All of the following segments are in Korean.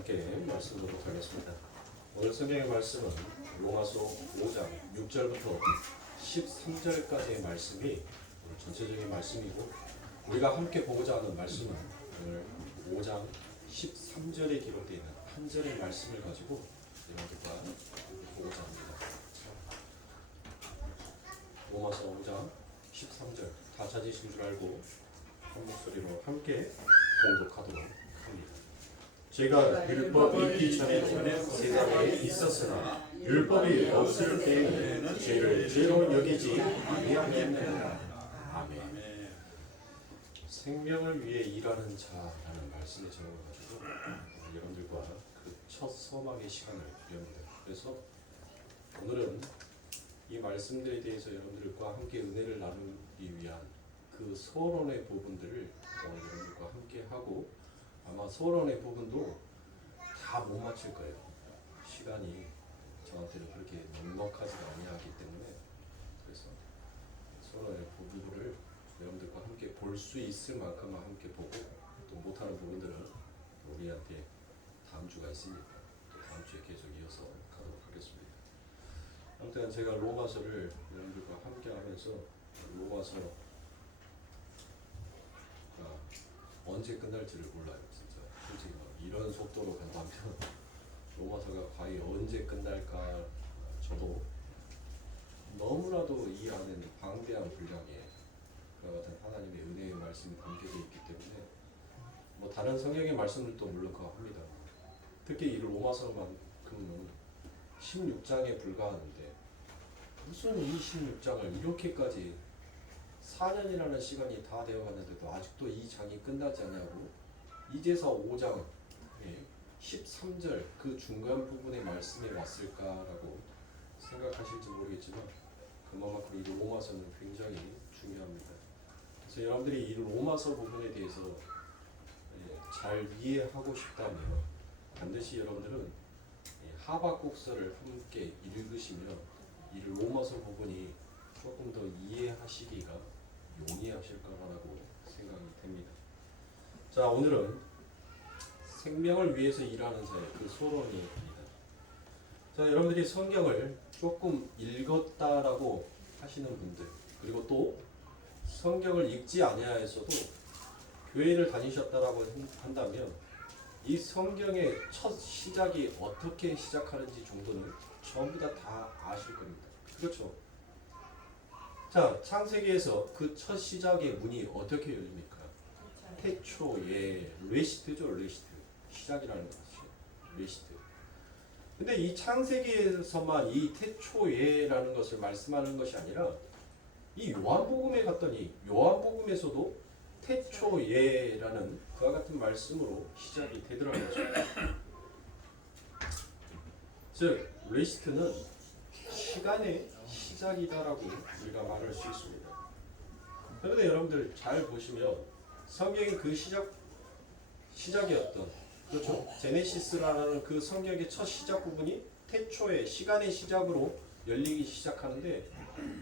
함께 말씀 보도록 하겠습니다. 오늘 성경의 말씀은 로마서 5장 6절부터 13절까지의 말씀이 오늘 전체적인 말씀이고, 우리가 함께 보고자 하는 말씀은 오늘 5장 13절에 기록되어 있는 한 절의 말씀을 가지고 여러분들과 보고자 합니다. 로마서 5장 13절 다 찾으신 줄 알고 한 목소리로 함께 봉독하도록 합니다. 제가 율법이 있기 전에 세상에 있었으나 율법이 없을 때에는 죄를 죄로 여기지 아니하였느니라. 아멘. 생명을 위해 일하는 자라는 말씀의 제목을 가지고 여러분들과 그 첫 서막의 시간을 갖습니다. 그래서 오늘은 이 말씀들에 대해서 여러분들과 함께 은혜를 나누기 위한 그 서론의 부분들을 여러분들과 함께 하고, 아마 서론의 부분도 다 못 맞출 거예요. 시간이 저한테는 그렇게 넉넉하지 아니하기 때문에. 그래서 서론의 부분을 여러분들과 함께 볼 수 있을 만큼만 함께 보고, 또 못하는 부분들은 우리한테 다음 주가 있으니까 또 다음 주에 계속 이어서 가도록 하겠습니다. 아무튼 제가 로마서를 여러분들과 함께 하면서 로마서 언제 끝날지를 몰라요. 진짜 솔직히 이런 속도로 간다면 로마서가 과연 언제 끝날까. 저도 너무나도 이 안에는 방대한 분량의 그와 같은 하나님의 은혜의 말씀이 담겨져 있기 때문에 뭐 다른 성경의 말씀들도 물론 합니다. 특히 이 로마서만큼은 16장에 불과하는데 무슨 이 16장을 이렇게까지 4년이라는 시간이 다 되어갔는데도 아직도 이 장이 끝나지 않냐고, 이제서 5장 13절 그 중간 부분의 말씀에 왔을까라고 생각하실지 모르겠지만, 그만큼 이 로마서는 굉장히 중요합니다. 그래서 여러분들이 이 로마서 부분에 대해서 잘 이해하고 싶다면 반드시 여러분들은 하박국서를 함께 읽으시면 이 로마서 부분이 조금 더 이해하시기가 용이하실 거라고 생각이 됩니다. 자, 오늘은 생명을 위해서 일하는 자의 그 서론입니다. 자, 여러분들이 성경을 조금 읽었다라고 하시는 분들, 그리고 또 성경을 읽지 아니하였어도 교회를 다니셨다라고 한다면 이 성경의 첫 시작이 어떻게 시작하는지 정도는 전부 다 아실 겁니다. 그렇죠? 자, 창세기에서 그 첫 시작의 문이 어떻게 열립니까? 태초에 레시트죠. 레시트. 시작이라는 것이죠. 레시트. 근데 이 창세기에서만 이 태초에라는 것을 말씀하는 것이 아니라 이 요한복음에 갔더니 요한복음에서도 태초에라는 그와 같은 말씀으로 시작이 되더라는 거죠. 즉 레시트는 시간의 시작이다라고 우리가 말할 수 있습니다. 그런데 여러분들 잘 보시면 성경의 그 시작이었던, 그렇죠, 제네시스라는 그 성경의 첫 시작 부분이 태초의 시간의 시작으로 열리기 시작하는데,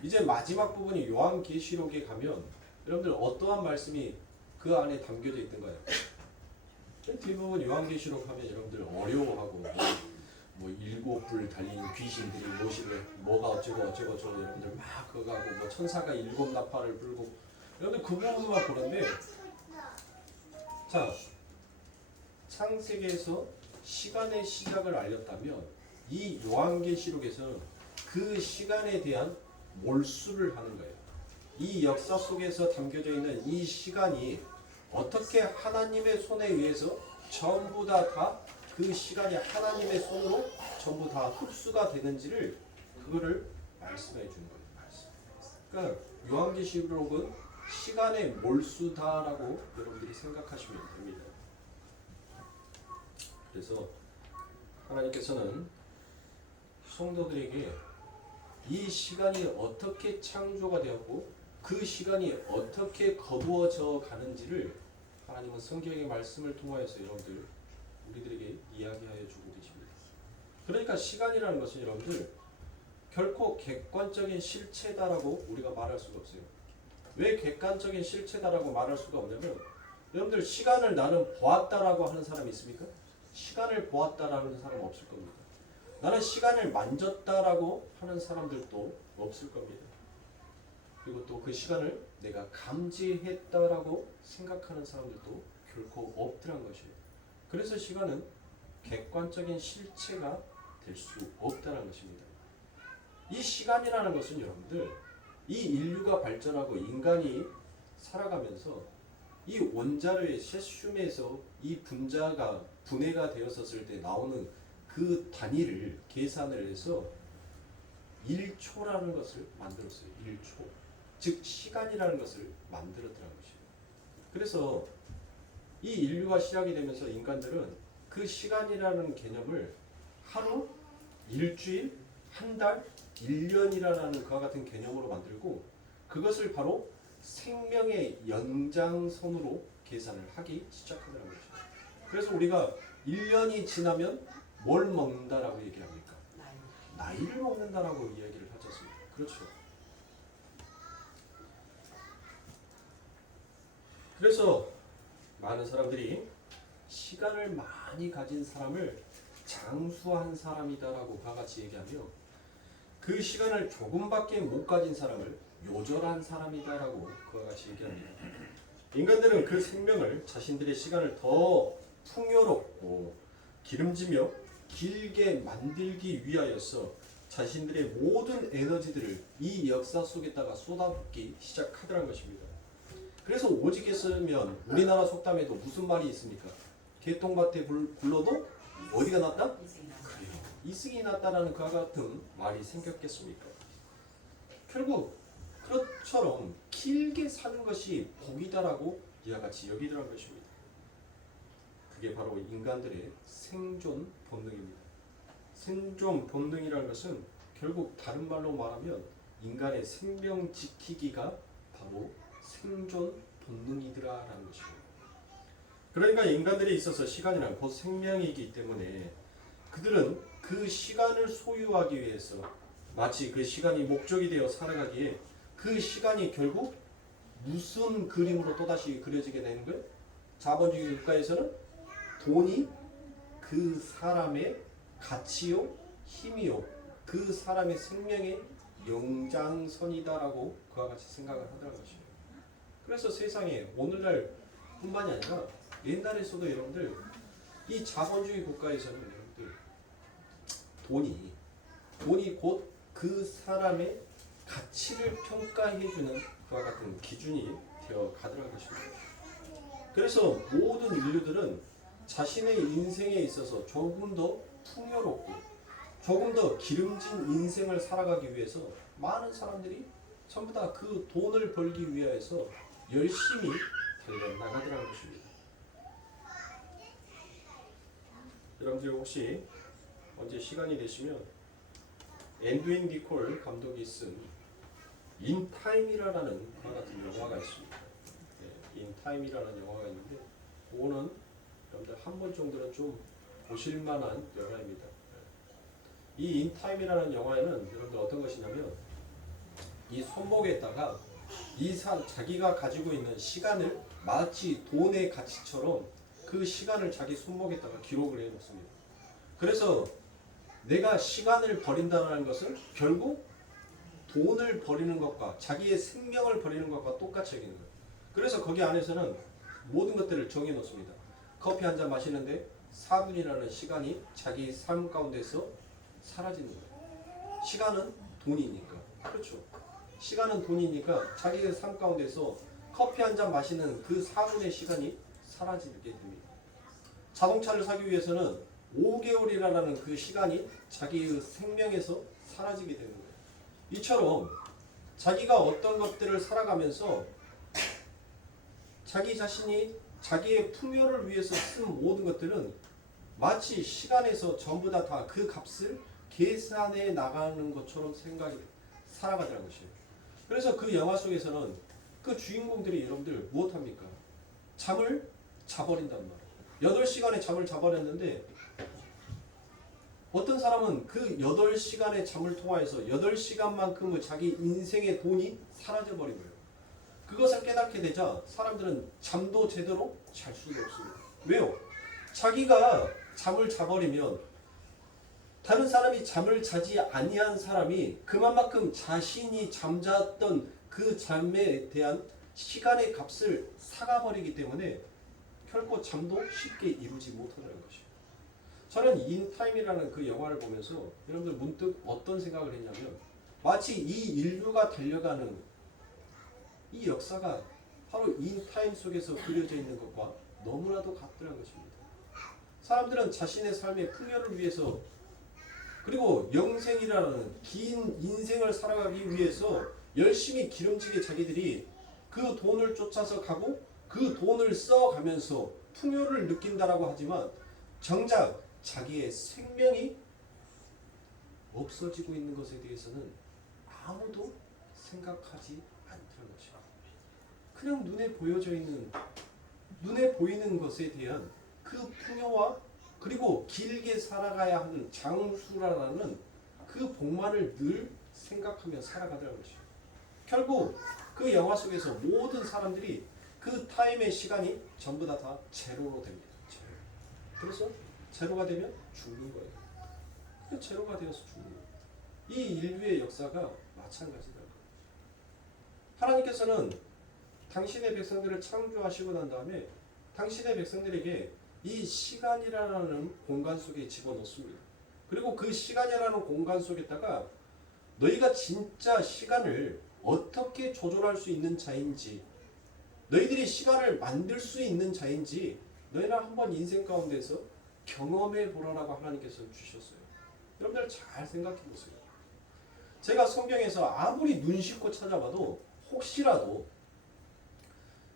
이제 마지막 부분이 요한계시록에 가면 여러분들 어떠한 말씀이 그 안에 담겨져 있던가요? 대부분 요한계시록 하면 여러분들 어려워하고 뭐 7불 달린 귀신들이 뭐가 어쩌고 여러분들 막 그거 하고, 뭐 천사가 7나팔을 불고, 여러분들 그 부분만 보는데, 자, 창세기에서 시간의 시작을 알렸다면 이 요한계시록에서는 그 시간에 대한 몰수를 하는 거예요. 이 역사 속에서 담겨져 있는 이 시간이 어떻게 하나님의 손에 의해서 전부 다 그 시간이 하나님의 손으로 전부 다 흡수가 되는지를, 그거를 말씀해 주는 거예요. 말씀. 그러니까 요한계시록은 시간의 몰수다라고 여러분들이 생각하시면 됩니다. 그래서 하나님께서는 성도들에게 이 시간이 어떻게 창조가 되었고 그 시간이 어떻게 거두어져 가는지를 하나님은 성경의 말씀을 통하여서 여러분들 우리들에게 이야기하여 주고 계십니다. 그러니까 시간이라는 것은 여러분들 결코 객관적인 실체다라고 우리가 말할 수가 없어요. 왜 객관적인 실체다라고 말할 수가 없냐면, 여러분들 시간을 나는 보았다라고 하는 사람이 있습니까? 시간을 보았다라는 사람 없을 겁니다. 나는 시간을 만졌다라고 하는 사람들도 없을 겁니다. 그리고 또 그 시간을 내가 감지했다라고 생각하는 사람들도 결코 없더란 것이에요. 그래서 시간은 객관적인 실체가 될 수 없다는 것입니다. 이 시간이라는 것은 여러분들 이 인류가 발전하고 인간이 살아가면서 이 원자로의 세슘에서 이 분자가 분해가 되었었을 때 나오는 그 단위를 계산을 해서 1초라는 것을 만들었어요. 1초. 즉 시간이라는 것을 만들었더라는 것이에요. 그래서 이 인류가 시작이 되면서 인간들은 그 시간이라는 개념을 하루, 일주일, 한 달, 1년이라는 그와 같은 개념으로 만들고 그것을 바로 생명의 연장선으로 계산을 하기 시작하더라는 것이죠. 그래서 우리가 1년이 지나면 뭘 먹는다라고 얘기합니까? 나이를 먹는다라고 이야기를 하지 않습니까? 그렇죠. 그래서 많은 사람들이 시간을 많이 가진 사람을 장수한 사람이다라고 그와 같이 얘기하며 그 시간을 조금밖에 못 가진 사람을 요절한 사람이다라고 그와 같이 얘기합니다. 인간들은 그 생명을 자신들의 시간을 더 풍요롭고 기름지며 길게 만들기 위하여서 자신들의 모든 에너지들을 이 역사 속에다가 쏟아붓기 시작하더란 것입니다. 그래서 오직했으면 우리나라 속담에도 무슨 말이 있습니까? 개똥밭에 굴러도 어디가 낫다? 그래요. 이승이 낫다라는 그와 같은 말이 생겼겠습니까? 결국 그것처럼 길게 사는 것이 복이다라고 이와 같이 여기더란 것입니다. 그게 바로 인간들의 생존 본능입니다. 생존 본능이라는 것은 결국 다른 말로 말하면 인간의 생명 지키기가 바로 생존 본능이더라라는 것입니다. 그러니까 인간들이 있어서 시간이란 곧 생명이기 때문에 그들은 그 시간을 소유하기 위해서 마치 그 시간이 목적이 되어 살아가기에 그 시간이 결국 무슨 그림으로 또다시 그려지게 되는 거예요? 자본주의 국가에서는 돈이 그 사람의 가치요, 힘이요, 그 사람의 생명의 연장선이다라고 그와 같이 생각을 하더라는 것입니다. 그래서 세상에 오늘날 뿐만이 아니라 옛날에서도 여러분들 이 자본주의 국가에서는 여러분들 돈이 곧 그 사람의 가치를 평가해주는 그와 같은 기준이 되어 가더라는 것입니다. 그래서 모든 인류들은 자신의 인생에 있어서 조금 더 풍요롭고 조금 더 기름진 인생을 살아가기 위해서 많은 사람들이 전부 다 그 돈을 벌기 위해서 열심히 달려나가더라는 것입니다. 여러분들 혹시 언제 시간이 되시면 엔드윈 니콜 감독이 쓴 인타임이라는 그와 같은 영화가 있습니다. 네, 인타임이라는 영화가 있는데 그거는 여러분들 한 번 정도는 좀 보실 만한 영화입니다. 이 인타임이라는 영화에는 여러분들 어떤 것이냐면 이 손목에다가 자기가 가지고 있는 시간을 마치 돈의 가치처럼 그 시간을 자기 손목에다가 기록을 해놓습니다. 그래서 내가 시간을 버린다는 것은 결국 돈을 버리는 것과 자기의 생명을 버리는 것과 똑같이 여기는 거예요. 그래서 거기 안에서는 모든 것들을 정해놓습니다. 커피 한 잔 마시는데 4분이라는 시간이 자기 삶 가운데서 사라지는 거예요. 시간은 돈이니까. 그렇죠. 시간은 돈이니까 자기의 삶 가운데서 커피 한 잔 마시는 그 4분의 시간이 사라지게 됩니다. 자동차를 사기 위해서는 5개월이라는 그 시간이 자기의 생명에서 사라지게 되는 거예요. 이처럼 자기가 어떤 것들을 살아가면서 자기 자신이 자기의 풍요를 위해서 쓴 모든 것들은 마치 시간에서 전부 다 그 값을 계산해 나가는 것처럼 살아가더라는 것이에요. 그래서 그 영화 속에서는 그 주인공들이 여러분들 무엇합니까? 잠을 자버린단 말이에요. 8시간의 잠을 자버렸는데 어떤 사람은 그 8시간의 잠을 통하여서 8시간만큼의 자기 인생의 돈이 사라져버린 거예요. 그것을 깨닫게 되자 사람들은 잠도 제대로 잘 수가 없습니다. 왜요? 자기가 잠을 자버리면 다른 사람이 잠을 자지 아니한 사람이 그만큼 자신이 잠잤던 그 잠에 대한 시간의 값을 사가버리기 때문에 결코 잠도 쉽게 이루지 못한다는 것입니다. 저는 인타임이라는 그 영화를 보면서 여러분들 문득 어떤 생각을 했냐면 마치 이 인류가 달려가는 이 역사가 바로 인타임 속에서 그려져 있는 것과 너무나도 같더라는 것입니다. 사람들은 자신의 삶의 풍요를 위해서 그리고 영생이라는 긴 인생을 살아가기 위해서 열심히 기름지게 자기들이 그 돈을 쫓아서 가고 그 돈을 써가면서 풍요를 느낀다라고 하지만 정작 자기의 생명이 없어지고 있는 것에 대해서는 아무도 생각하지 않더라는 것입니다. 그냥 눈에 보이는 것에 대한 그 풍요와 그리고 길게 살아가야 하는 장수라는 그 복만을 늘 생각하며 살아가더라는 것이죠. 결국 그 영화 속에서 모든 사람들이 그 타임의 시간이 전부 다 제로로 됩니다. 제로. 그래서 제로가 되면 죽는 거예요. 그 제로가 되어서 죽는 거예요. 이 인류의 역사가 마찬가지다. 하나님께서는 당신의 백성들을 창조하시고 난 다음에 당신의 백성들에게 이 시간이라는 공간 속에 집어넣습니다. 그리고 그 시간이라는 공간 속에다가 너희가 진짜 시간을 어떻게 조절할 수 있는 자인지 너희들이 시간을 만들 수 있는 자인지 너희는 한번 인생 가운데서 경험해 보라라고 하나님께서 주셨어요. 여러분들 잘 생각해 보세요. 제가 성경에서 아무리 눈 씻고 찾아봐도 혹시라도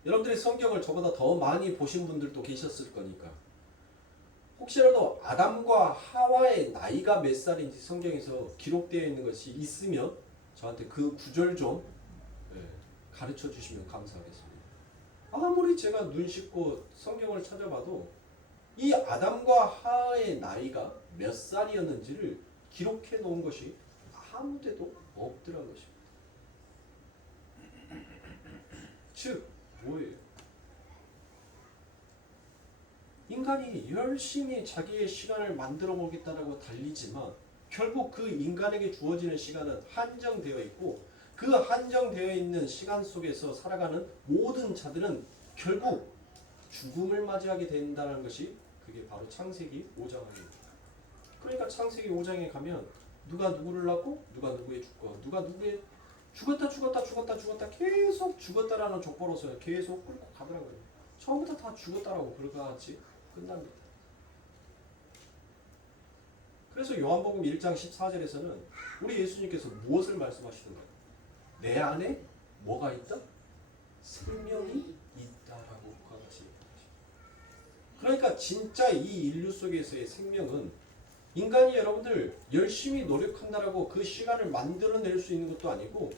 여러분들이 성경을 저보다 더 많이 보신 분들도 계셨을 거니까 혹시라도 아담과 하와의 나이가 몇 살인지 성경에서 기록되어 있는 것이 있으면 저한테 그 구절 좀 가르쳐 주시면 감사하겠습니다. 아무리 제가 눈 씻고 성경을 찾아봐도 이 아담과 하와의 나이가 몇 살이었는지를 기록해 놓은 것이 아무 데도 없더라는 것입니다. 즉 뭐예요? 인간이 열심히 자기의 시간을 만들어 보겠다라고 달리지만 결국 그 인간에게 주어지는 시간은 한정되어 있고 그 한정되어 있는 시간 속에서 살아가는 모든 자들은 결국 죽음을 맞이하게 된다는 것이 그게 바로 창세기 5장입니다. 그러니까 창세기 5장에 가면 누가 누구를 낳고 누가 누구의 죽고 누가 누구의 죽었다 계속 죽었다라는 족보로서 계속 끌고 가더라고요. 처음부터 다 죽었다라고 그러같이 끝납니다. 그래서 요한복음 1장 14절에서는 우리 예수님께서 무엇을 말씀하시던가요? 내 안에 뭐가 있다? 생명이 있다라고 그것이. 그러니까 진짜 이 인류 속에서의 생명은 인간이 여러분들 열심히 노력한다라고 그 시간을 만들어낼 수 있는 것도 아니고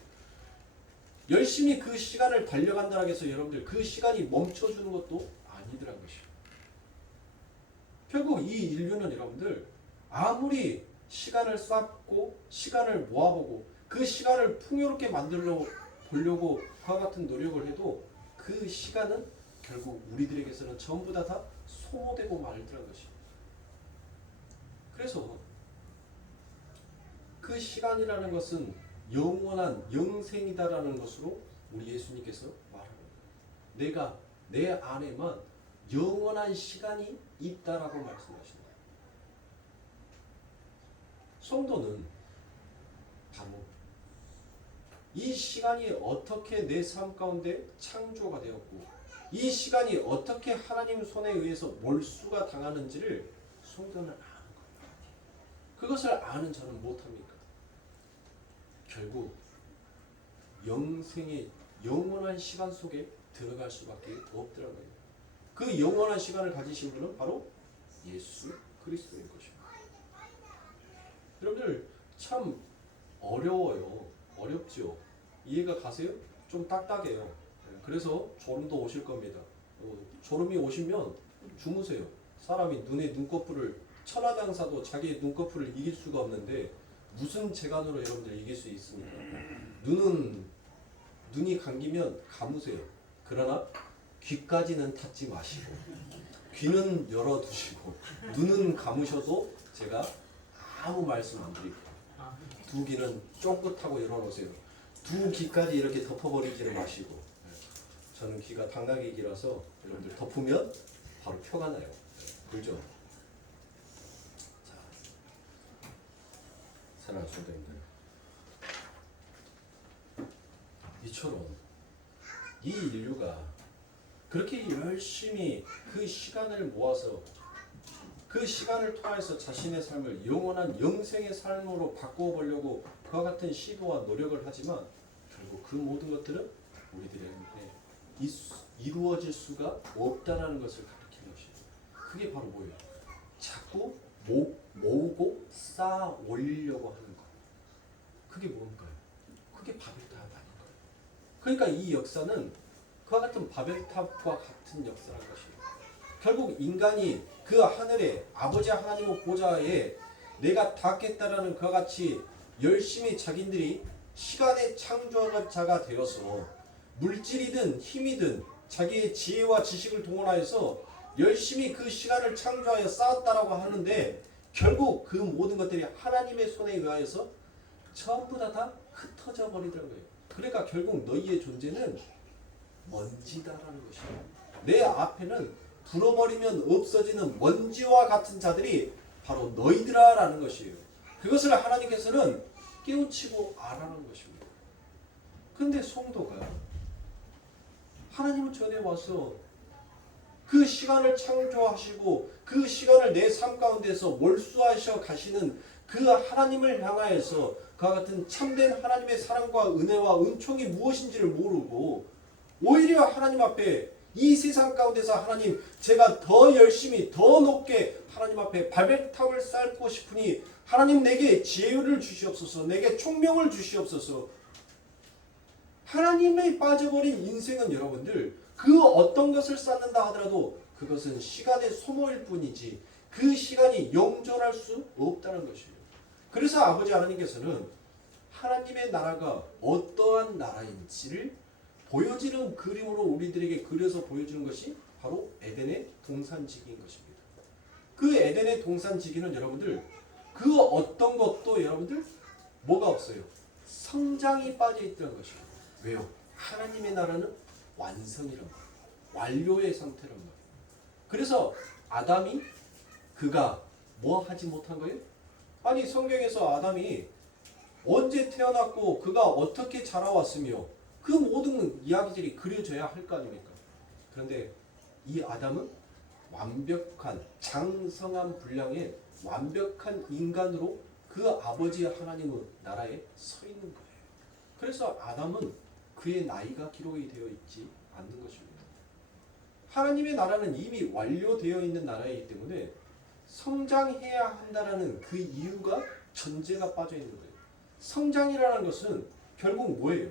열심히 그 시간을 달려간다라고 해서 여러분들 그 시간이 멈춰주는 것도 아니더라는 것이요. 결국 이 인류는 여러분들 아무리 시간을 쌓고 시간을 모아보고 그 시간을 풍요롭게 만들어 보려고 그와 같은 노력을 해도 그 시간은 결국 우리들에게서는 전부 다 소모되고 말더라는 것이요. 그래서 그 시간이라는 것은 영원한 영생이다라는 것으로 우리 예수님께서 말합니다. 내가 내 안에만 영원한 시간이 있다라고 말씀하십니다. 성도는 바로 이 시간이 어떻게 내 삶 가운데 창조가 되었고 이 시간이 어떻게 하나님 손에 의해서 몰수가 당하는지를 성도는 아는 겁니다. 그것을 아는 자는 못합니까? 결국 영생의 영원한 시간 속에 들어갈 수밖에 없더라고요. 그 영원한 시간을 가지신 분은 바로 예수 그리스도인 것입니다. 여러분들 참 어려워요. 어렵죠. 이해가 가세요? 좀 딱딱해요. 그래서 졸음도 오실 겁니다. 졸음이 오시면 주무세요. 사람이 눈에 눈꺼풀을 천하장사도 자기의 눈꺼풀을 이길 수가 없는데 무슨 재간으로 여러분들 이길 수 있습니까? 눈이 감기면 감으세요. 그러나 귀까지는 닫지 마시고 귀는 열어두시고 눈은 감으셔도 제가 아무 말씀 안 드릴게요. 두 귀는 쫑긋하고 열어놓으세요. 두 귀까지 이렇게 덮어버리지는 마시고. 저는 귀가 당나귀 귀라서 여러분들 덮으면 바로 표가 나요. 그죠? 자, 사랑하는 성도님들, 이처럼 이 인류가 그렇게 열심히 그 시간을 모아서 그 시간을 통해서 자신의 삶을 영원한 영생의 삶으로 바꿔보려고 그와 같은 시도와 노력을 하지만 결국 그 모든 것들은 우리들에게 이루어질 수가 없다라는 것을 가르치는 것이에요. 그게 바로 뭐예요? 자꾸 모으고 쌓아 올리려고 하는 것. 그게 뭔가요? 그게 바벨탑 아닌가요? 그러니까 이 역사는 그와 같은 바벨탑과 같은 역사라는 것이에요. 결국 인간이 그 하늘에 아버지 하나님의 보좌에 내가 닿겠다라는 그와 같이 열심히 자기들이 시간의 창조자가 되어서 물질이든 힘이든 자기의 지혜와 지식을 동원하여서 열심히 그 시간을 창조하여 쌓았다라고 하는데 결국 그 모든 것들이 하나님의 손에 의하여서 전부 다 흩어져 버리더라는 거예요. 그러니까 결국 너희의 존재는 먼지다라는 것이에요. 내 앞에는 불어버리면 없어지는 먼지와 같은 자들이 바로 너희들아라는 것이에요. 그것을 하나님께서는 깨우치고 알아라는 것입니다. 그런데 성도가 하나님은 전에 와서 그 시간을 창조하시고 그 시간을 내 삶 가운데서 몰수하셔 가시는 그 하나님을 향하여서 그와 같은 참된 하나님의 사랑과 은혜와 은총이 무엇인지를 모르고 오히려 하나님 앞에 이 세상 가운데서 하나님 제가 더 열심히 더 높게 하나님 앞에 바벨탑을 쌓고 싶으니 하나님 내게 지혜를 주시옵소서, 내게 총명을 주시옵소서. 하나님에 빠져버린 인생은 여러분들 그 어떤 것을 쌓는다 하더라도 그것은 시간의 소모일 뿐이지 그 시간이 영존할 수 없다는 것이에요. 그래서 아버지 하나님께서는 하나님의 나라가 어떠한 나라인지를 보여지는 그림으로 우리들에게 그려서 보여주는 것이 바로 에덴의 동산지기인 것입니다. 그 에덴의 동산지기는 여러분들 그 어떤 것도 여러분들 뭐가 없어요? 성장이 빠져 있다는 것이에요. 왜요? 하나님의 나라는 완성이란 말이에요. 완료의 상태란 말이에요. 그래서 아담이 그가 뭐 하지 못한 거예요? 아니 성경에서 아담이 언제 태어났고 그가 어떻게 자라왔으며 그 모든 이야기들이 그려져야 할 거 아닙니까? 그런데 이 아담은 완벽한 장성한 분량의 완벽한 인간으로 그 아버지 하나님의 나라에 서 있는 거예요. 그래서 아담은 그의 나이가 기록이 되어 있지 않는 것입니다. 하나님의 나라는 이미 완료되어 있는 나라이기 때문에 성장해야 한다라는 그 이유가 전제가 빠져 있는 거예요. 성장이라는 것은 결국 뭐예요?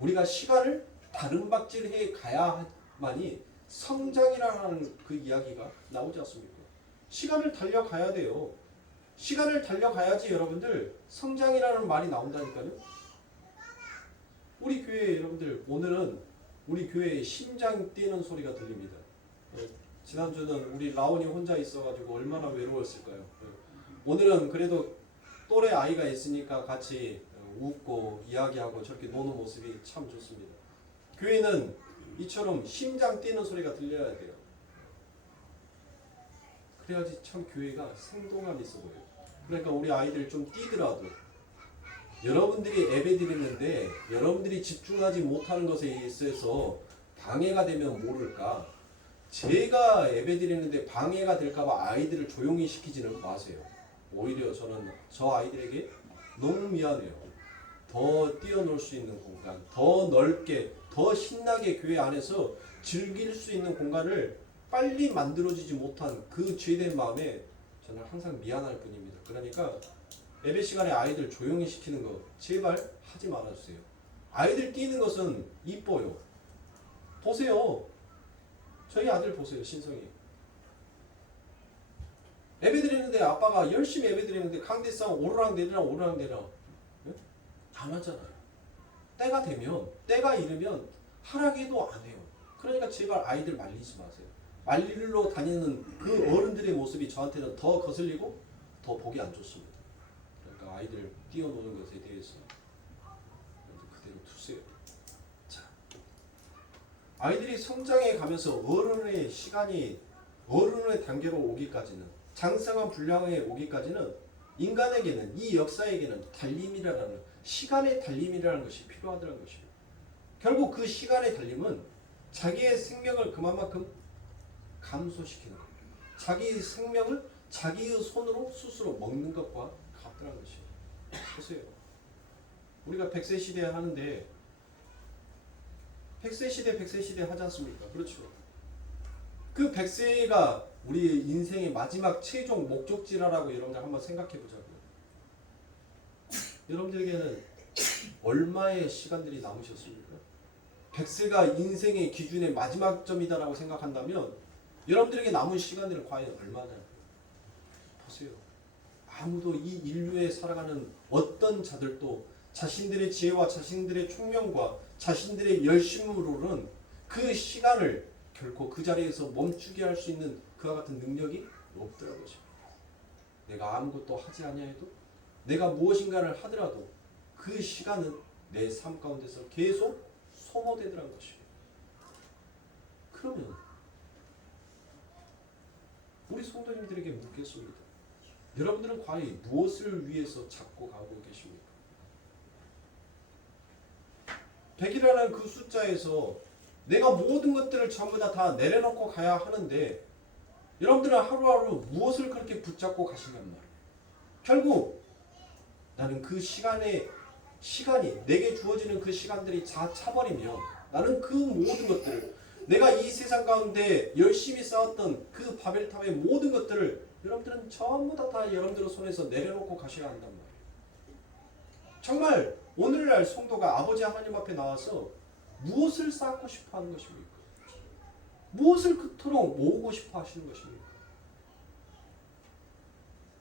우리가 시간을 다름박질해 가야만이 성장이라는 그 이야기가 나오지 않습니까? 시간을 달려가야 돼요. 시간을 달려가야지 여러분들 성장이라는 말이 나온다니까요. 우리 교회 여러분들 오늘은 우리 교회에 심장 뛰는 소리가 들립니다. 지난주는 우리 라온이 혼자 있어가지고 얼마나 외로웠을까요? 오늘은 그래도 또래 아이가 있으니까 같이 웃고 이야기하고 저렇게 노는 모습이 참 좋습니다. 교회는 이처럼 심장 뛰는 소리가 들려야 돼요. 그래야지 참 교회가 생동감 있어 보여요. 그러니까 우리 아이들 좀 뛰더라도 여러분들이 예배드리는데 여러분들이 집중하지 못하는 것에 있어서 방해가 되면 모를까. 제가 예배드리는데 방해가 될까봐 아이들을 조용히 시키지는 마세요. 오히려 저는 저 아이들에게 너무 미안해요. 더 뛰어놀 수 있는 공간, 더 넓게, 더 신나게 교회 안에서 즐길 수 있는 공간을 빨리 만들어지지 못한 그 죄된 마음에 저는 항상 미안할 뿐입니다. 그러니까 예배 시간에 아이들 조용히 시키는 거 제발 하지 말아주세요. 아이들 뛰는 것은 이뻐요. 보세요. 저희 아들 보세요. 신성이. 예배 드리는데 아빠가 열심히 예배 드리는데 강대상 오르락내리락 네? 안 하잖아요. 때가 되면 때가 이르면 하라고 해도 안 해요. 그러니까 제발 아이들 말리지 마세요. 말리러 다니는 그 어른들의 모습이 저한테는 더 거슬리고 더 보기 안 좋습니다. 그러니까 아이들 뛰어노는 것에 대해서 그대로 두세요. 자, 아이들이 성장해 가면서 어른의 시간이 어른의 단계로 오기까지는 장성한 분량에 오기까지는 인간에게는 이 역사에게는 달림이라는 시간의 달림이라는 것이 필요하다는 것입니다. 결국 그 시간의 달림은 자기의 생명을 그만큼 감소시키는 겁니다. 자기 생명을 자기의 손으로 스스로 먹는 것과 같다는 것이에요. 보세요. 우리가 100세 시대 하는데 100세 시대 하지 않습니까? 그렇죠. 그 100세가 우리 인생의 마지막 최종 목적지라고 여러분들 한번 생각해 보자고요. 여러분들에게는 얼마의 시간들이 남으셨습니까? 100세가 인생의 기준의 마지막 점이다라고 생각한다면 여러분들에게 남은 시간들은 과연 얼마나? 보세요. 아무도 이 인류에 살아가는 어떤 자들도 자신들의 지혜와 자신들의 총명과 자신들의 열심으로는 그 시간을 결코 그 자리에서 멈추게 할 수 있는 그와 같은 능력이 없더라는 것입니다. 내가 아무것도 하지 아니해도 내가 무엇인가를 하더라도 그 시간은 내 삶 가운데서 계속 소모되더라는 것입니다. 그러면 우리 성도님들에게 묻겠습니다. 여러분들은 과연 무엇을 위해서 잡고 가고 계십니까? 100이라는 그 숫자에서 내가 모든 것들을 전부 다 내려놓고 가야 하는데 여러분들은 하루하루 무엇을 그렇게 붙잡고 가시냔 말이에요. 결국 나는 그 시간이 내게 주어지는 그 시간들이 다 차버리면 나는 그 모든 것들을 내가 이 세상 가운데 열심히 쌓았던 그 바벨탑의 모든 것들을 여러분들은 전부 다 여러분들의 손에서 내려놓고 가셔야 한단 말이에요. 정말 오늘날 성도가 아버지 하나님 앞에 나와서 무엇을 쌓고 싶어 하는 것입니까? 무엇을 그토록 모으고 싶어 하시는 것입니까?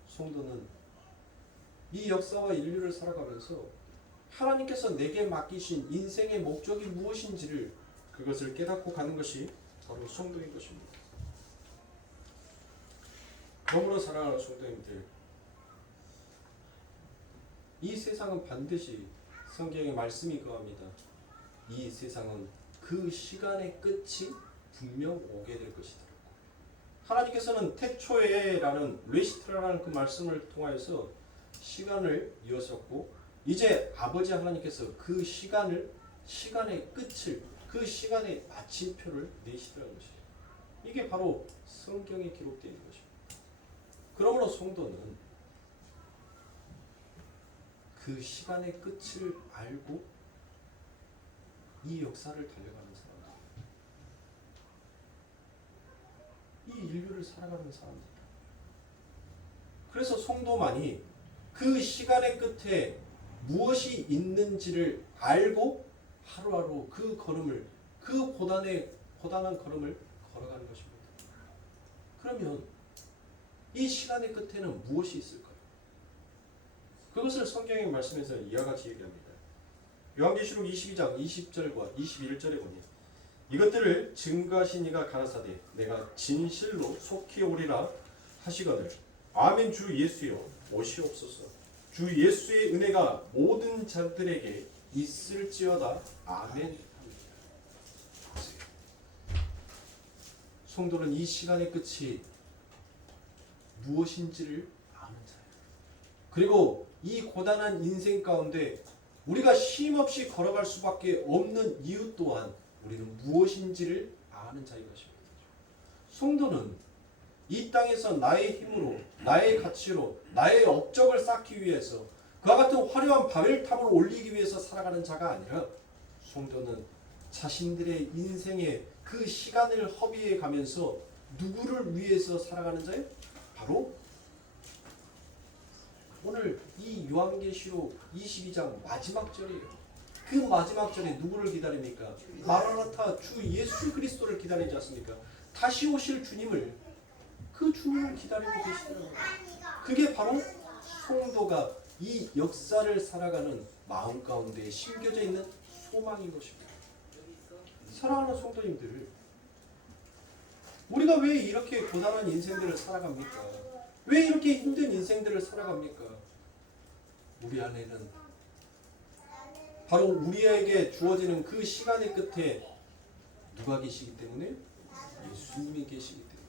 성도는 이 역사와 인류를 살아가면서 하나님께서 내게 맡기신 인생의 목적이 무엇인지를 그것을 깨닫고 가는 것이 바로 성도인 것입니다. 그러므로 사랑하는 성도님들, 이 세상은 반드시 성경의 말씀이 그겁니다. 이 세상은 그 시간의 끝이 분명 오게 될 것이다. 하나님께서는 태초에라는 레시트라라는 그 말씀을 통하여서 시간을 이어섰고 이제 아버지 하나님께서 그 시간의 끝을 그 시간의 마침표를 내시더라는 것이죠. 이게 바로 성경에 기록되어 있는 것입니다. 그러므로 성도는 그 시간의 끝을 알고 이 역사를 달려가는 사람들, 이 인류를 살아가는 사람들. 그래서 성도만이 그 시간의 끝에 무엇이 있는지를 알고 하루하루 그 걸음을, 그 고단한 걸음을 걸어가는 것입니다. 그러면 이 시간의 끝에는 무엇이 있을까요? 그것을 성경의 말씀에서 이와 같이 얘기합니다. 요한계시록 22장 20절과 21절에 보니 이것들을 증거하신 이가 가라사대 내가 진실로 속히 오리라 하시거늘 아멘. 주 예수여 오시옵소서. 주 예수의 은혜가 모든 자들에게 있을지어다. 아멘. 성도는 이 시간의 끝이 무엇인지를 아는 자예요. 그리고 이 고단한 인생 가운데 우리가 쉼없이 걸어갈 수밖에 없는 이유 또한 우리는 무엇인지를 아는 자인 것입니다. 성도는 이 땅에서 나의 힘으로, 나의 가치로, 나의 업적을 쌓기 위해서 그와 같은 화려한 바벨탑을 올리기 위해서 살아가는 자가 아니라 성도는 자신들의 인생의 그 시간을 허비해 가면서 누구를 위해서 살아가는 자예요? 바로 오늘 이 요한계시록 22장 마지막 절이에요. 그 마지막 절에 누구를 기다립니까? 마라나타 주 예수 그리스도를 기다리지 않습니까? 다시 오실 주님을, 그 주님을 기다리고 계시더라고요. 그게 바로 성도가 이 역사를 살아가는 마음 가운데 심겨져 있는 소망인 것입니다. 사랑하는 성도님들, 우리가 왜 이렇게 고단한 인생들을 살아갑니까? 왜 이렇게 힘든 인생들을 살아갑니까? 우리 안에는 바로 우리에게 주어지는 그 시간의 끝에 누가 계시기 때문에? 예수님이 계시기 때문에.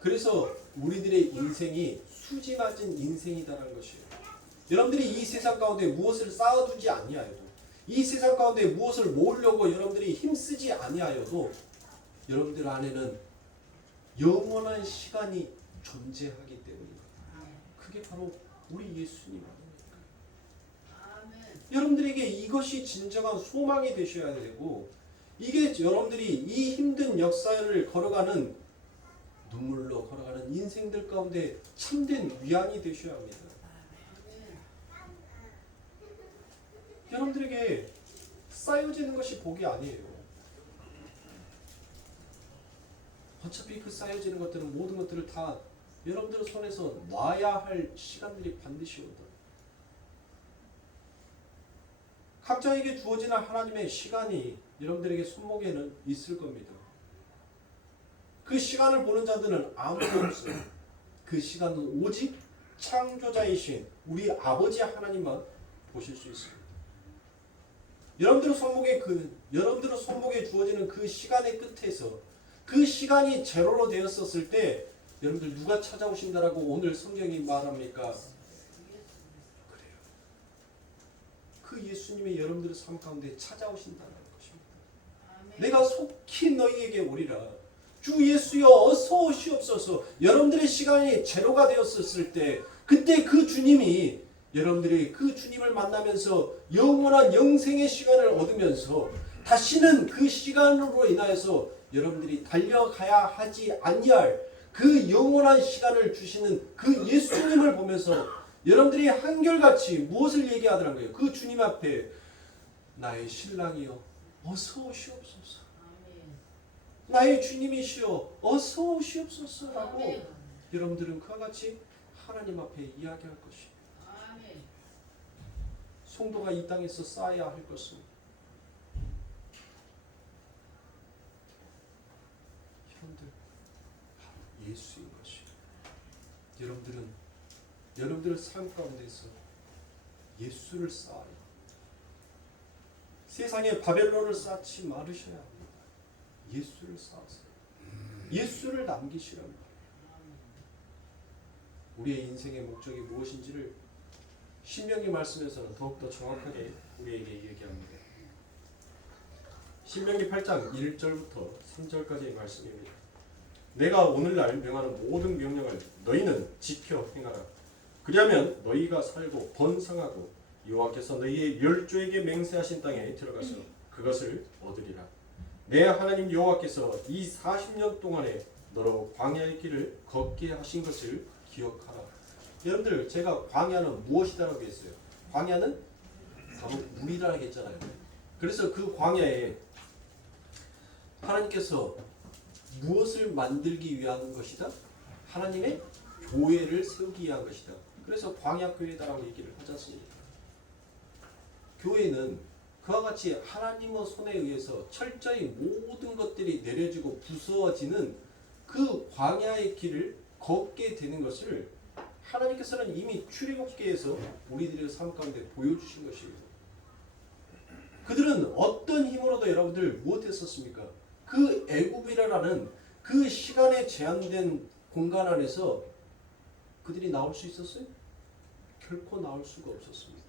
그래서 우리들의 인생이 수지 맞은 인생이다라는 것이에요. 여러분들이 이 세상 가운데 무엇을 쌓아두지 아니하여도, 이 세상 가운데 무엇을 모으려고 여러분들이 힘쓰지 아니하여도 여러분들 안에는 영원한 시간이 존재하기 때문입니다. 그게 바로 우리 예수님 아닙니까? 여러분들에게 이것이 진정한 소망이 되셔야 되고, 이게 여러분들이 이 힘든 역사를 걸어가는, 눈물로 걸어가는 인생들 가운데 참된 위안이 되셔야 합니다. 여러분들에게 쌓여지는 것이 복이 아니에요. 어차피 그 쌓여지는 것들은 모든 것들을 다 여러분들 손에서 놔야 할 시간들이 반드시 온다. 각자에게 주어지는 하나님의 시간이 여러분들에게 손목에는 있을 겁니다. 그 시간을 보는 자들은 아무도 없어요. 그 시간은 오직 창조자이신 우리 아버지 하나님만 보실 수 있습니다. 여러분들 손목에 주어지는 그 시간의 끝에서 그 시간이 제로로 되었었을 때 여러분들 누가 찾아오신다라고 오늘 성경이 말합니까? 그래요. 그 예수님이 여러분들의 삶 가운데 찾아오신다는 것입니다. 내가 속히 너희에게 오리라. 주 예수여 어서 오시옵소서. 여러분들의 시간이 제로가 되었었을 때 그때 그 주님이 여러분들이 그 주님을 만나면서 영원한 영생의 시간을 얻으면서 다시는 그 시간으로 인하여서 여러분들이 달려가야 하지 아니할 그 영원한 시간을 주시는 그 예수님을 보면서 여러분들이 한결같이 무엇을 얘기하더란 거예요? 그 주님 앞에 나의 신랑이여 어서 오시옵소서. 나의 주님이시여 어서 오시옵소서라고 여러분들은 그와 같이 하나님 앞에 이야기할 것입니다. 성도가 이 땅에서 쌓아야 할 것은 여러분들 바로 예수인 것이에요. 여러분들의 삶 가운데서 예수를 쌓아요. 세상에 바벨론을 쌓지 말으셔야 합니다. 예수를 쌓으세요. 예수를 남기시랍니다. 우리의 인생의 목적이 무엇인지를 신명기 말씀에서는 더욱더 정확하게 우리에게 얘기합니다. 신명기 8장 1절부터 3절까지의 말씀입니다. 내가 오늘날 명하는 모든 명령을 너희는 지켜 행하라. 그리하면 너희가 살고 번성하고 여호와께서 너희의 멸조에게 맹세하신 땅에 들어가서 그것을 얻으리라. 내 하나님 여호와께서 이 40년 동안에 너로 광야의 길을 걷게 하신 것을 기억하라. 여러분들 제가 광야는 무엇이다라고 했어요? 광야는 바로 물이라고 했잖아요. 그래서 그 광야에 하나님께서 무엇을 만들기 위한 것이다? 하나님의 교회를 세우기 위한 것이다. 그래서 광야교회다라고 얘기를 하지 않습니까? 교회는 그와 같이 하나님의 손에 의해서 철저히 모든 것들이 내려지고 부서지는 그 광야의 길을 걷게 되는 것을 하나님께서는 이미 출애굽기에서 우리들의 삶 가운데 보여주신 것이에요. 그들은 어떤 힘으로도 여러분들 무엇했었습니까? 그 애굽이라는 그 시간에 제한된 공간 안에서 그들이 나올 수 있었어요? 결코 나올 수가 없었습니다.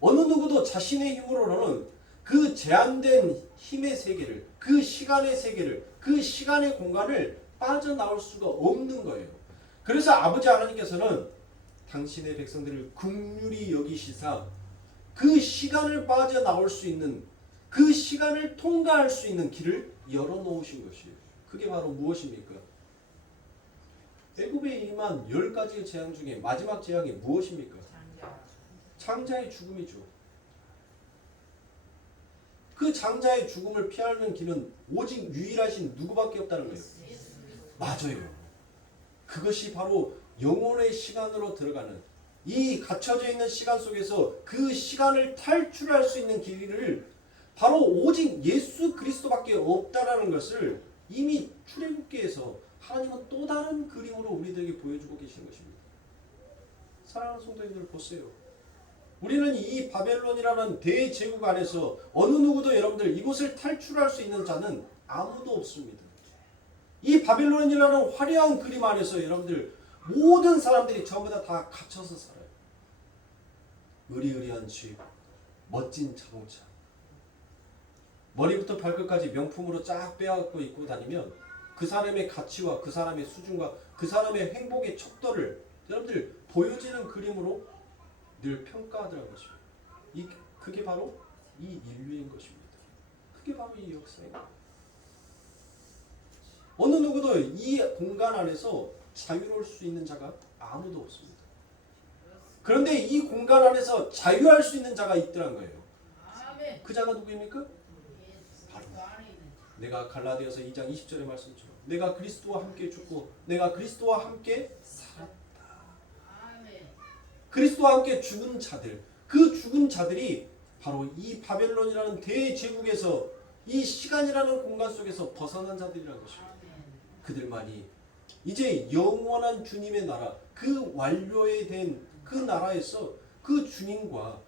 어느 누구도 자신의 힘으로는 그 제한된 힘의 세계를, 그 시간의 세계를, 그 시간의 공간을 빠져나올 수가 없는 거예요. 그래서 아버지 하나님께서는 당신의 백성들을 긍휼히 여기시사 그 시간을 빠져나올 수 있는, 그 시간을 통과할 수 있는 길을 열어놓으신 것이에요. 그게 바로 무엇입니까? 애굽에 임한 10가지의 재앙 중에 마지막 재앙이 무엇입니까? 장자의 죽음이죠. 그 장자의 죽음을 피하는 길은 오직 유일하신 누구밖에 없다는 거예요. 맞아요. 그것이 바로 영혼의 시간으로 들어가는, 이 갇혀져 있는 시간 속에서 그 시간을 탈출할 수 있는 길을 바로 오직 예수 그리스도밖에 없다라는 것을 이미 출애굽기에서 하나님은 또 다른 그림으로 우리들에게 보여주고 계시는 것입니다. 사랑하는 성도님들 보세요. 우리는 이 바벨론이라는 대제국 안에서 어느 누구도 여러분들 이곳을 탈출할 수 있는 자는 아무도 없습니다. 이 바벨론이라는 화려한 그림 안에서 여러분들 모든 사람들이 전부 다 갇혀서 살아요. 의리의리한 집, 멋진 자동차, 머리부터 발끝까지 명품으로 쫙 빼앗고 입고 다니면 그 사람의 가치와 그 사람의 수준과 그 사람의 행복의 척도를 여러분들 보여지는 그림으로 늘 평가하더라는 것입니다. 그게 바로 이 인류인 것입니다. 그게 바로 이 역사입니다. 어느 누구도 이 공간 안에서 자유로울 수 있는 자가 아무도 없습니다. 그런데 이 공간 안에서 자유할 수 있는 자가 있더란 거예요. 그 자가 누구입니까? 바로 내가 갈라디아서 2장 20절의 말씀처럼 내가 그리스도와 함께 죽고 내가 그리스도와 함께 살았다. 그리스도와 함께 죽은 자들, 그 죽은 자들이 바로 이 바벨론이라는 대제국에서 이 시간이라는 공간 속에서 벗어난 자들이라는 것입니다. 그들만이 이제 영원한 주님의 나라, 그 완료에 된 그 나라에서 그 주님과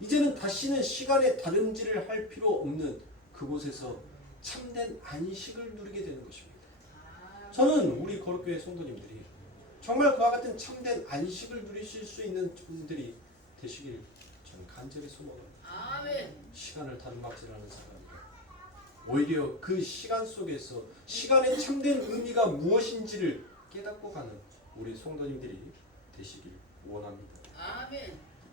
이제는 다시는 시간의 다름질을 할 필요 없는 그곳에서 참된 안식을 누리게 되는 것입니다. 저는 우리 거룩교회 성도님들이 정말 그와 같은 참된 안식을 누리실 수 있는 분들이 되시길 저는 간절히 소망합니다. 시간을 다름박질하는 사람이다. 오히려 그 시간 속에서 시간의 참된 의미가 무엇인지를 깨닫고 가는 우리 성도님들이 되시길 원합니다.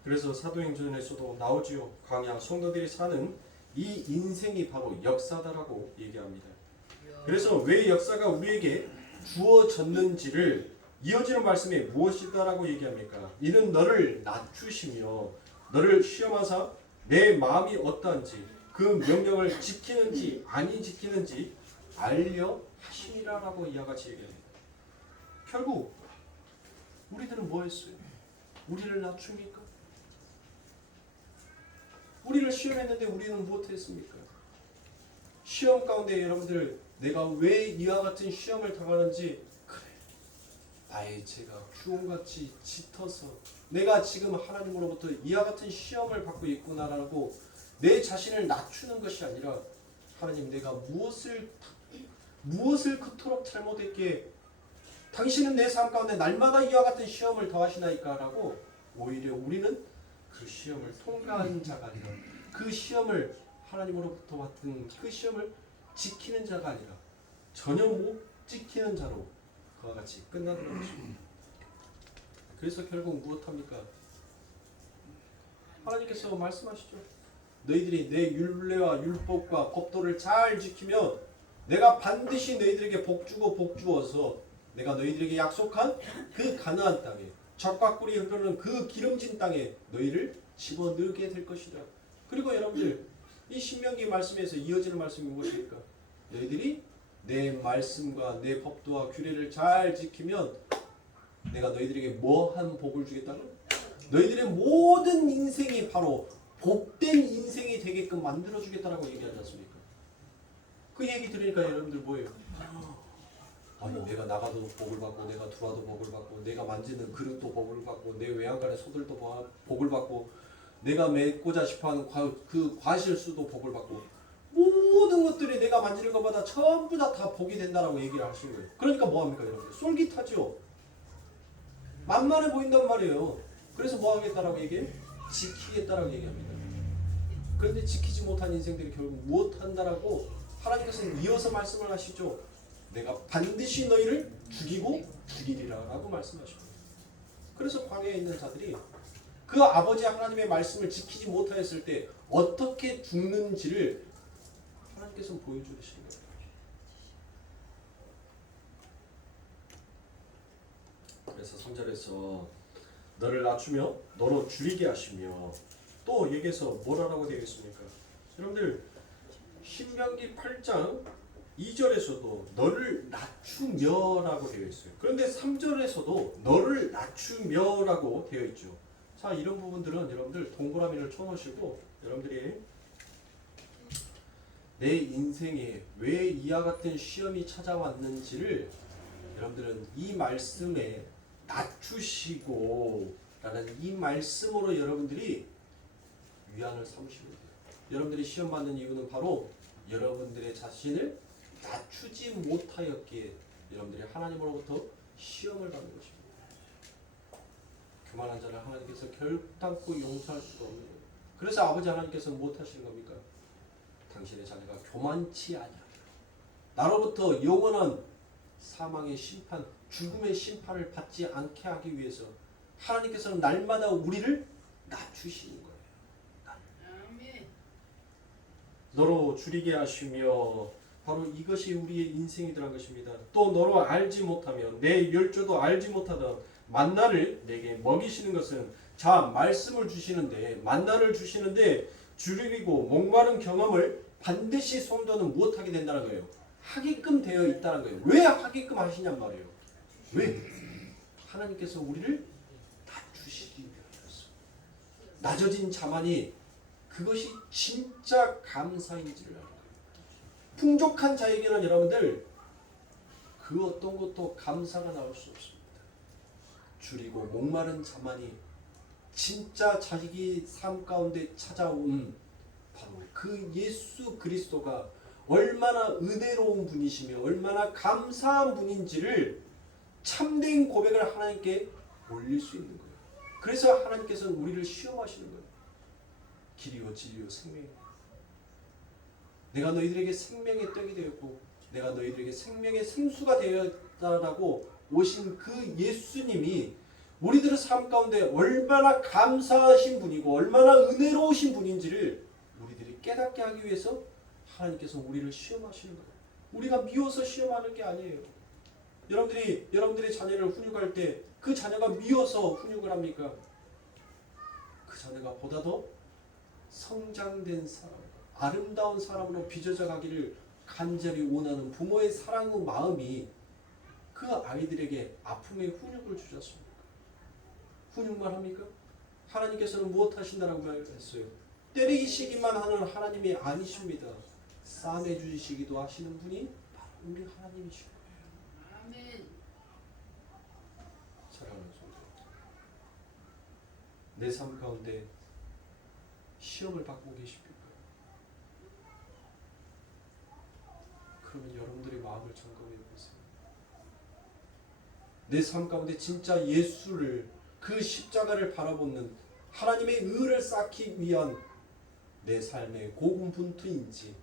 그래서 사도행전에서도 나오지요. 광야 성도들이 사는 이 인생이 바로 역사다라고 얘기합니다. 그래서 왜 역사가 우리에게 주어졌는지를 이어지는 말씀에 무엇이다라고 얘기합니까? 이는 너를 낮추시며 너를 시험하사 내 마음이 어떠한지 그 명령을 지키는지 아니 지키는지 알려 하시니라라고 이와 같이 얘기합니다. 결국 우리들은 뭐 했어요? 우리를 낮춥니까? 우리를 시험했는데 우리는 무엇했습니까? 시험 가운데 여러분들 내가 왜 이와 같은 시험을 당하는지 그래 나의 죄가 주홍같이 짙어서 내가 지금 하나님으로부터 이와 같은 시험을 받고 있구나라고 내 자신을 낮추는 것이 아니라 하나님 내가 무엇을 그토록 잘못했기에 당신은 내 삶 가운데 날마다 이와 같은 시험을 더하시나이까라고 오히려 우리는 그 시험을 통과한 자가 아니라 그 시험을 하나님으로부터 받은 그 시험을 지키는 자가 아니라 전혀 못 지키는 자로 그와 같이 끝나는 것입니다. 그래서 결국 무엇합니까? 하나님께서 말씀하시죠. 너희들이 내 율례와 율법과 법도를 잘 지키면 내가 반드시 너희들에게 복주고 복주어서 내가 너희들에게 약속한 그 가나안 땅에 젖과 꿀이 흐르는 그 기름진 땅에 너희를 집어넣게 될 것이다. 그리고 여러분들 이 신명기 말씀에서 이어지는 말씀이 무엇입니까? 너희들이 내 말씀과 내 법도와 규례를 잘 지키면 내가 너희들에게 뭐한 복을 주겠다고? 너희들의 모든 인생이 바로 복된 인생이 되게끔 만들어주겠다라고 얘기하지 않습니까? 그 얘기 들으니까 여러분들 뭐예요? 아니 내가 나가도 복을 받고 내가 들어와도 복을 받고 내가 만지는 그릇도 복을 받고 내 외양간의 소들도 복을 받고 내가 맺고자 싶어하는 그 과실수도 복을 받고 모든 것들이 내가 만지는 것마다 전부 다 복이 된다라고 얘기를 하시는 거예요. 그러니까 뭐합니까 여러분들? 쫄깃하죠? 만만해 보인단 말이에요. 그래서 뭐 하겠다라고 얘기해요? 지키겠다라고 얘기합니다. 그런데 지키지 못한 인생들이 결국 무엇한다라고 하나님께서는 이어서 말씀을 하시죠. 내가 반드시 너희를 죽이고 죽이리라라고 말씀하십니다. 그래서 광야에 있는 자들이 그 아버지 하나님의 말씀을 지키지 못하였을 때 어떻게 죽는지를 하나님께서 보여주시는 거예요. 그래서 3절에서 너를 낮추며 너로 줄이게 하시며 또 여기에서 뭐라고 되어 있습니까? 여러분들 신명기 8장 2절에서도 너를 낮추며라고 되어 있어요. 그런데 3절에서도 너를 낮추며라고 되어 있죠. 자, 이런 부분들은 여러분들 동그라미를 쳐놓으시고 여러분들이 내 인생에 왜 이와 같은 시험이 찾아왔는지를 여러분들은 이 말씀에 낮추시고 라는 이 말씀으로 여러분들이 위안을 삼으시면 돼요. 여러분들이 시험 받는 이유는 바로 여러분들의 자신을 낮추지 못하였기에 여러분들이 하나님으로부터 시험을 받는 것입니다. 교만한 자를 하나님께서 결단코 용서할 수가 없는 거예요. 그래서 아버지 하나님께서는 못하시는 겁니까? 당신의 자녀가 교만치 아니하게 나로부터 영원한 사망의 심판, 죽음의 심판을 받지 않게 하기 위해서 하나님께서는 날마다 우리를 낮추시는 거예요. 너로 줄이게 하시며 바로 이것이 우리의 인생이더란 것입니다. 또 너로 알지 못하며 내 열조도 알지 못하던 만나를 내게 먹이시는 것은 자 말씀을 주시는데 만나를 주시는데 줄이고 목마른 경험을 반드시 성도는 무엇하게 된다는 거예요. 하게끔 되어 있다는 거예요. 왜 하게끔 하시냔 말이에요. 왜? 하나님께서 우리를 낮추시기 위해서. 낮아진 자만이 그것이 진짜 감사인지를 알아요. 풍족한 자에게는 여러분들 그 어떤 것도 감사가 나올 수 없습니다. 줄이고 목마른 자만이 진짜 자기 삶 가운데 찾아온 바로 그 예수 그리스도가 얼마나 은혜로운 분이시며 얼마나 감사한 분인지를 참된 고백을 하나님께 올릴 수 있는 거예요. 그래서 하나님께서는 우리를 시험하시는 거예요. 길이요 진리요 생명이요. 내가 너희들에게 생명의 떡이 되었고 내가 너희들에게 생명의 생수가 되었다라고 오신 그 예수님이 우리들의 삶 가운데 얼마나 감사하신 분이고 얼마나 은혜로우신 분인지를 우리들이 깨닫게 하기 위해서 하나님께서 우리를 시험하시는 거예요. 우리가 미워서 시험하는 게 아니에요. 여러분들이 여러분들의 자녀를 훈육할 때 그 자녀가 미워서 훈육을 합니까? 그 자녀가 보다 더 성장된 사람, 아름다운 사람으로 빚어져 가기를 간절히 원하는 부모의 사랑의 마음이 그 아이들에게 아픔의 훈육을 주셨습니까? 훈육만 합니까? 하나님께서는 무엇 하신다라고 말했어요? 때리시기만 하는 하나님이 아니십니다. 싸매 주시기도 하시는 분이 바로 우리 하나님이시고. 아멘. 사랑하는 성도, 내 삶 가운데 시험을 받고 계십니까? 그러면 여러분들의 마음을 점검해 보세요. 내 삶 가운데 진짜 예수를 그 십자가를 바라보는 하나님의 의를 쌓기 위한 내 삶의 고군분투인지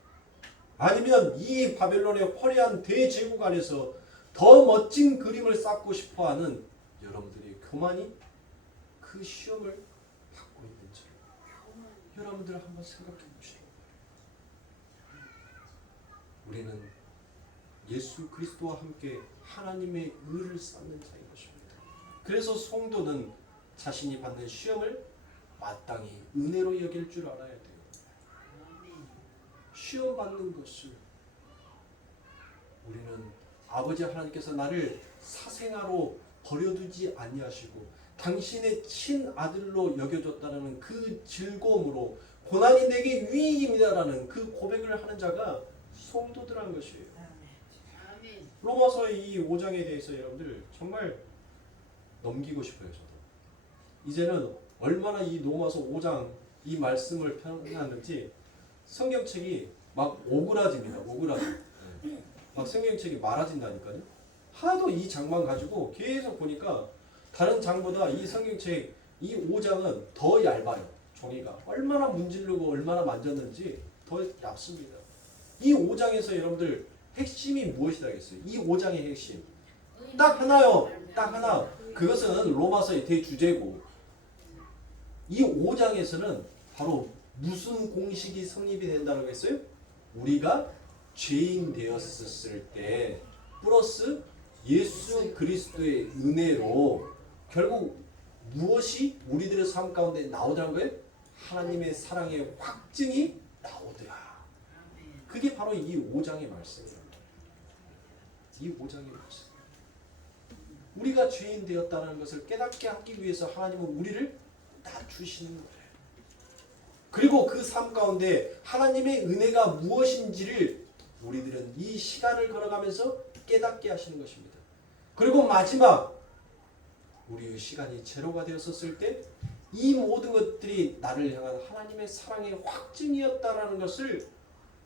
아니면 이 바벨론의 화려한 대제국 안에서 더 멋진 그림을 쌓고 싶어하는 여러분들의 교만이 그 시험을 받고 있는지 여러분들 한번 생각해 보시기 바랍니다. 우리는 예수 그리스도와 함께 하나님의 의를 쌓는 자인 것입니다. 그래서 성도는 자신이 받는 시험을 마땅히 은혜로 여길 줄 알아야 돼요. 시험 받는 것을 우리는 아버지 하나님께서 나를 사생아로 버려두지 아니하시고 당신의 친아들로 여겨줬다는 그 즐거움으로 고난이 내게 유익입니다라는 그 고백을 하는 자가 성도들한 것이에요. 아멘. 로마서의 이 5장에 대해서 여러분들 정말 넘기고 싶어요. 저도 이제는 얼마나 이 로마서 5장 이 말씀을 펴놨는지 성경책이 막 오그라집니다. 오그라져. 막 성경책이 많아진다니까요. 하도 이 장만 가지고 계속 보니까 다른 장보다 이 성경책 이 5장은 더 얇아요. 종이가 얼마나 문지르고 얼마나 만졌는지 더 얇습니다. 이 5장에서 여러분들 핵심이 무엇이라겠어요? 이 5장의 핵심 딱 하나요. 딱 하나. 그것은 로마서의 대주제고 이 5장에서는 바로 무슨 공식이 성립이 된다고 했어요? 우리가 죄인 되었을 때 플러스 예수 그리스도의 은혜로 결국 무엇이 우리들의 삶 가운데 나오더란 거예요? 하나님의 사랑의 확증이 나오더라. 그게 바로 이 5장의 말씀이에요. 이 5장의 말씀. 우리가 죄인 되었다는 것을 깨닫게 하기 위해서 하나님은 우리를 낮추시는 거예요. 그리고 그 삶 가운데 하나님의 은혜가 무엇인지를 우리들은 이 시간을 걸어가면서 깨닫게 하시는 것입니다. 그리고 마지막 우리의 시간이 제로가 되었을 때 이 모든 것들이 나를 향한 하나님의 사랑의 확증이었다라는 것을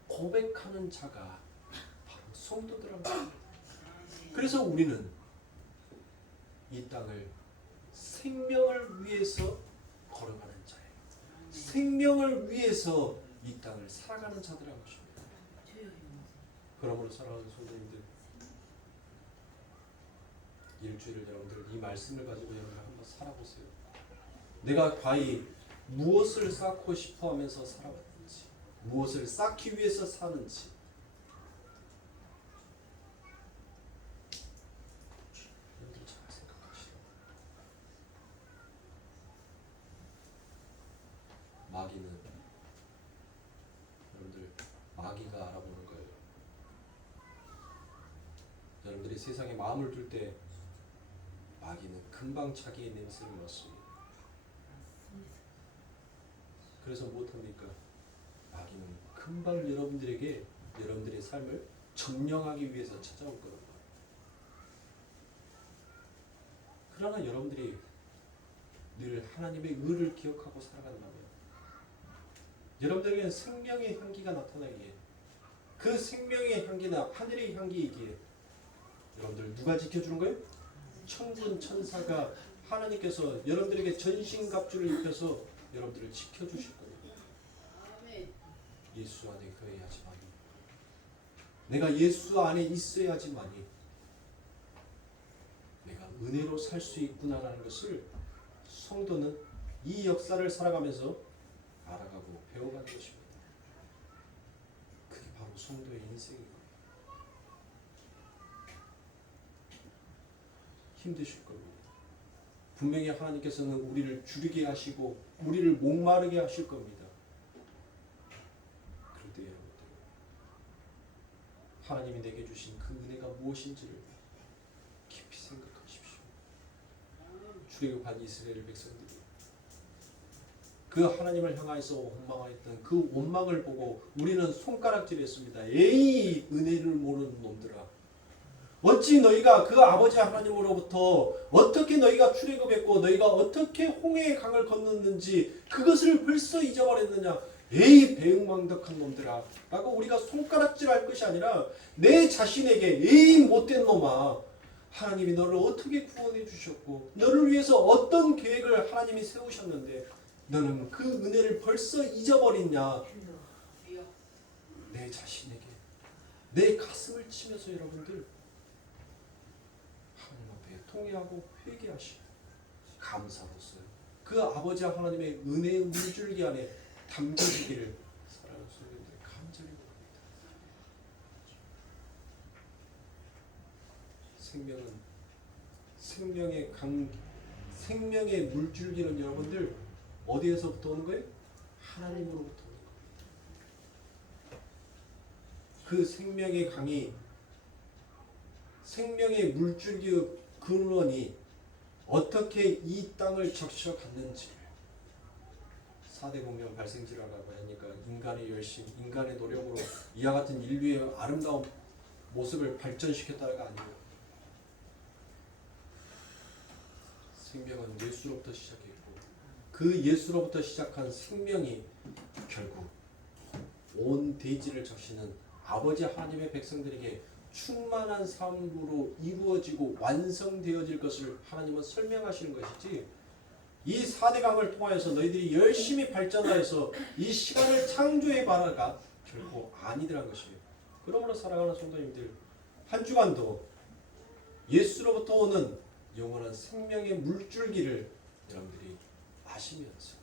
고백하는 자가 바로 성도들입니다. 그래서 우리는 이 땅을 생명을 위해서 걸어가는 자예요. 생명을 위해서 이 땅을 살아가는 자들이라는 것입니다. 그러므로 사랑하는 성도님들, 일주일을 여러분들 이 말씀을 가지고 여러분들 한번 살아보세요. 내가 과연 무엇을 쌓고 싶어 하면서 살아왔는지, 무엇을 쌓기 위해서 사는지, 여러분들 잘 생각하시라. 마귀는 여러분들 마귀가 알아보는 거예요. 여러분들이 세상에 마음을 둘 때 마귀는 금방 자기의 냄새를 맡습니다. 그래서 무엇합니까? 마귀는 금방 여러분들에게 여러분들의 삶을 점령하기 위해서 찾아올 거란 말이에요. 그러나 여러분들이 늘 하나님의 의를 기억하고 살아간다면 여러분들에게는 생명의 향기가 나타나기에, 그 생명의 향기나 하늘의 향기이기에 여러분들 누가 지켜주는 거예요? 천군 천사가 하나님께서 여러분들에게 전신갑주를 입혀서 여러분들을 지켜주실 겁니다. 예수 안에 거해야지만이, 내가 예수 안에 있어야지만이 내가 은혜로 살 수 있구나라는 것을 성도는 이 역사를 살아가면서 알아가고 배워가는 것입니다. 그게 바로 성도의 인생이고, 힘드실 겁니다. 분명히 하나님께서는 우리를 줄이게 하시고 우리를 목마르게 하실 겁니다. 그럴 때 여러분들, 하나님이 내게 주신 그 은혜가 무엇인지를 깊이 생각하십시오. 출애굽한 이스라엘 백성들이 그 하나님을 향하여서 원망하였던 그 원망을 보고 우리는 손가락질했습니다. 에이, 은혜를 모르는 놈들아, 어찌 너희가 그 아버지 하나님으로부터 어떻게 너희가 출애굽했고 너희가 어떻게 홍해의 강을 건넜는지 그것을 벌써 잊어버렸느냐. 에이, 배은망덕한 놈들아 라고 우리가 손가락질할 것이 아니라 내 자신에게 에이, 못된 놈아, 하나님이 너를 어떻게 구원해 주셨고 너를 위해서 어떤 계획을 하나님이 세우셨는데 너는 그 은혜를 벌써 잊어버렸냐. 내 자신에게 내 가슴을 치면서 여러분들 통회하고 회개하시고 감사로서요 그 아버지 하나님의 은혜의 물줄기 안에 담겨지기를 사랑하는 성도님들 간절히 바랍니다. 생명의 물줄기는 여러분들 어디에서부터 오는 거예요? 하나님으로부터 오는 거예요. 그 생명의 강이, 생명의 물줄기의 근원이 어떻게 이 땅을 적셔갔는지를, 4대 공명 발생지라고 하니까 인간의 열심, 인간의 노력으로 이와 같은 인류의 아름다운 모습을 발전시켰다가 아니고 생명은 예수로부터 시작했고 그 예수로부터 시작한 생명이 결국 온 대지를 적시는 아버지 하나님의 백성들에게 충만한 삶으로 이루어지고 완성되어질 것을 하나님은 설명하시는 것이지, 이 4대 강을 통하여서 너희들이 열심히 발전하여서 이 시간을 창조해 봐라가 결코 아니더란 것이에요. 그러므로 사랑하는 성도님들, 한 주간도 예수로부터 오는 영원한 생명의 물줄기를 여러분들이 아시면서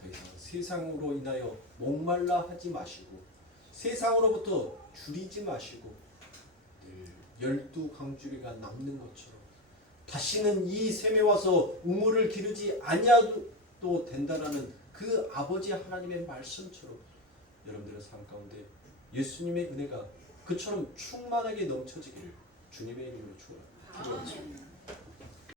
더 이상 세상으로 인하여 목말라 하지 마시고 세상으로부터 줄이지 마시고 12강줄기가 남는 것처럼 다시는 이 셈에 와서 우물을 기르지 아니하도 된다라는 그 아버지 하나님의 말씀처럼 여러분들의 삶 가운데 예수님의 은혜가 그처럼 충만하게 넘쳐지기를 주님의 이름으로 축원합니다.